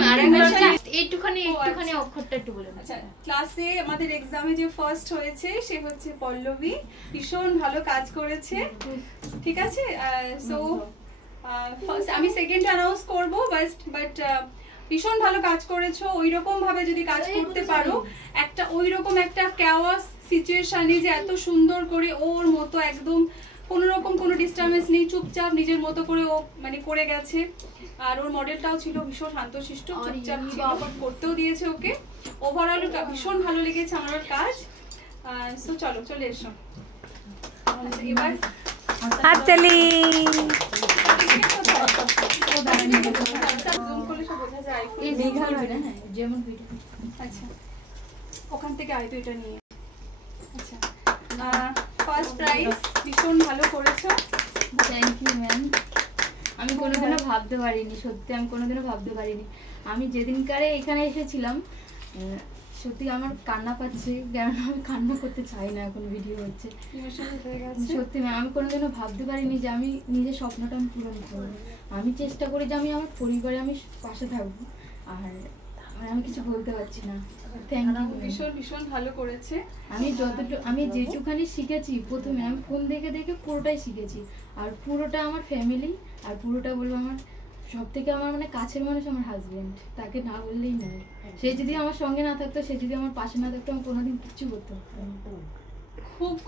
Ma'am আরেকবার একটুখানি অক্ষরটা একটু বলুন। আচ্ছা, ক্লাসে আমাদের এক্সামে যে ফার্স্ট হয়েছে সে হচ্ছে পল্লবী, ভীষণ ভালো কাজ করেছে, ঠিক আছে। সো আমি সেকেন্ড অ্যানাউন্স করবো, বাট ভীষণ ভালো কাজ করেছো। ওইরকম ভাবে যদি কাজ করতে পারো, একটা ওইরকম একটা ক্যাওয়াস সিচুয়েশনে যে এত সুন্দর করে ওর মতো একদম কোনো রকম কোনো ডিস্টার্বেন্স নেই, চুপচাপ নিজের মতো করে ও মানে করে গেছে। আর ওর মডেলটাও ছিল ভীষণ শান্তশিষ্ট, চুপচাপ ছিল, করতেও দিয়েছে ওকে। ওভারঅল ভীষণ ভালো লেগেছে আমার কাজ। সো চলো, চলে এসো এবার হাততালি। আচ্ছা, ওখান থেকে আয় তো এটা নিয়ে। আচ্ছা, ফার্স্ট প্রাইজ, ভীষণ ভালো করেছো। Thank you ma'am. আমি কোনোদিনও ভাবতে পারিনি, সত্যি আমি কোনোদিনও ভাবতে পারিনি। আমি যেদিনকারে এখানে এসেছিলাম সত্যি আমার কান্না পাচ্ছে, কেননা আমি কান্না করতে চাই না, এখন ভিডিও হচ্ছে। সত্যি ম্যাম, আমি কোনোদিনও ভাবতে পারিনি যে আমি নিজের স্বপ্নটা আমি পূরণ করবো। আমি চেষ্টা করি যে আমি আমার পরিবারে আমি পাশে থাকবো, আর আমি কিছু বলতে পারছি না। থ্যাংক ইউ, ভীষণ ভীষণ ভালো করেছে। আমি যেটুখানি শিখেছি প্রথমে, আমি ফোন দেখে দেখে পুরোটাই শিখেছি, আর পুরোটা আমার ফ্যামিলি, আর পুরোটা বলবো আমার সব থেকে আমার মানে কাছের মানুষ আমার হাজবেন্ড, তাকে না বললেই নয়। সে যদি আমার সঙ্গে না থাকতো, সে যদি আমার পাশে না থাকতো, আমি কোনোদিন কিচ্ছু করতে পারতাম না।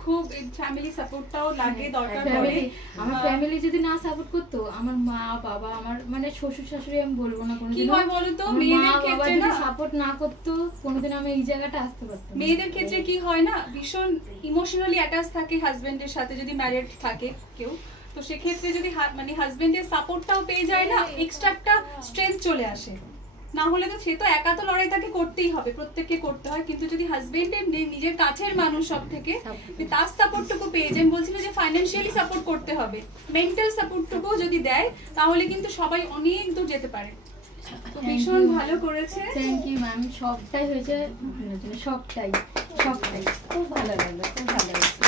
খুব ফ্যামিলি সাপোর্টটাও লাগে, দরকার পড়ে। আমার ফ্যামিলি যদি না সাপোর্ট করতো, আমার মা বাবা, আমার মানে শ্বশুর শাশুড়ি আমি বলবো না কোনোদিন, কি হয় বলো তো, মেয়েদের ক্ষেত্রে না সাপোর্ট না করতো কোনোদিন আমি এই জায়গাটা আসতে পারতাম। মেয়েদের ক্ষেত্রে কি হয় না, ভীষণ ইমোশনালি অ্যাটাচ থাকে হাজবেন্ডের সাথে, যদি ম্যারিড থাকে কেউ, তো সেক্ষেত্রে যদি মানে হাজবেন্ডের সাপোর্টটাও পেয়ে যায় না, এক্সট্রা একটা স্ট্রেংথ চলে আসে। না হলে তো সে তো একা তো লড়াই তাকে করতেই হবে, প্রত্যেককে করতে হয়, কিন্তু যদি হাজবেন্ডের নিজের কাছের মানুষ সব থেকে তার সাপোর্টটুকু পেয়ে যায়, বলছিল যে ফাইন্যান্সিয়ালি সাপোর্ট করতে হবে, মেন্টাল সাপোর্টটুকু যদি দেয়, তাহলে কিন্তু সবাই অনেক দূর যেতে পারে। ভীষণ ভালো করেছে। থ্যাংক ইউ ম্যাম, সবটাই হয়েছে সবটাই খুব ভালো লাগলো, খুব ভালো লাগছে।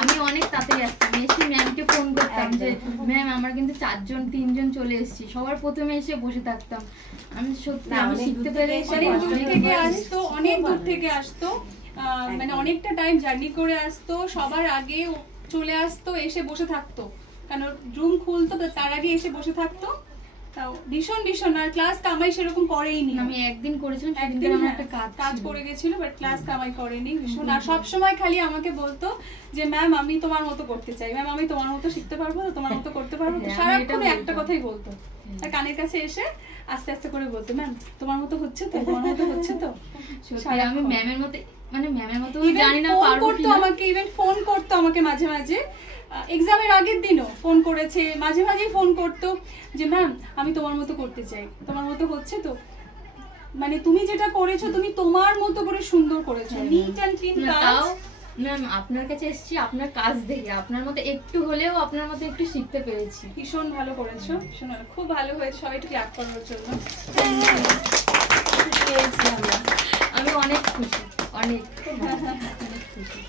আমি অনেক তাড়াতাড়ি আসতাম, এসে ম্যামকে ফোন করতাম যে ম্যাম আমার কিন্তু 4জন 3জন চলে এসেছি, সবার প্রথমে এসে বসে থাকতাম। আমি সত্যি আমি শিখতে পেরে অনেক দূর থেকে আসতো, মানে অনেকটা টাইম জার্নি করে আসতো, সবার আগে চলে আসতো, এসে বসে থাকতো, কারণ রুম খুলতো তো তার আগে এসে বসে থাকতো। ভীষণ ভীষণ। আর ক্লাস কামাই সেরকম করেইনি, আমি একদিন করেছিলাম, একদিন আমার একটা কাজ করে গেছিল, বাট ক্লাস কামাই করেনি ভীষণ। আর সব সময় খালি আমাকে বলতো যে ম্যাম আমি তোমার মতো করতে চাই, ম্যাম আমি তোমার মতো শিখতে পারবো, তোমার মতো করতে পারবো, সারাক্ষণ একটা কথাই বলতো। আর কানের কাছে এসে আস্তে আস্তে করে বলতো ম্যাম তোমার মতো হচ্ছে তো, তোমার মতো হচ্ছে তো। আমি ম্যামের মতো, মানে ম্যামের মতো জানি না পারবো কিনা, আমাকে ইভেন ফোন করতো আমাকে মাঝে মাঝে, এক্সামের আগের দিনও ফোন করেছে, মাঝে মাঝেই ফোন করতো যে ম্যাম আমি তোমার মতো করতে চাই, তোমার মতো হচ্ছে তো, মানে তুমি যেটা করেছো তুমি তোমার মতো করে সুন্দর করেছো, নিট এন্ড ক্লিন কাজ। ম্যাম আপনার কাছে এসেছি আপনার কাজ দেখে, আপনার মতো একটু হলেও আপনার মতো একটু শিখতে পেরেছি। ভীষণ ভালো করেছো, ভীষণ ভালো, খুব ভালো হয়েছে, সবাই একটু ক্ল্যাপ করার জন্য। আমি অনেক খুশি, অনেক খুশি।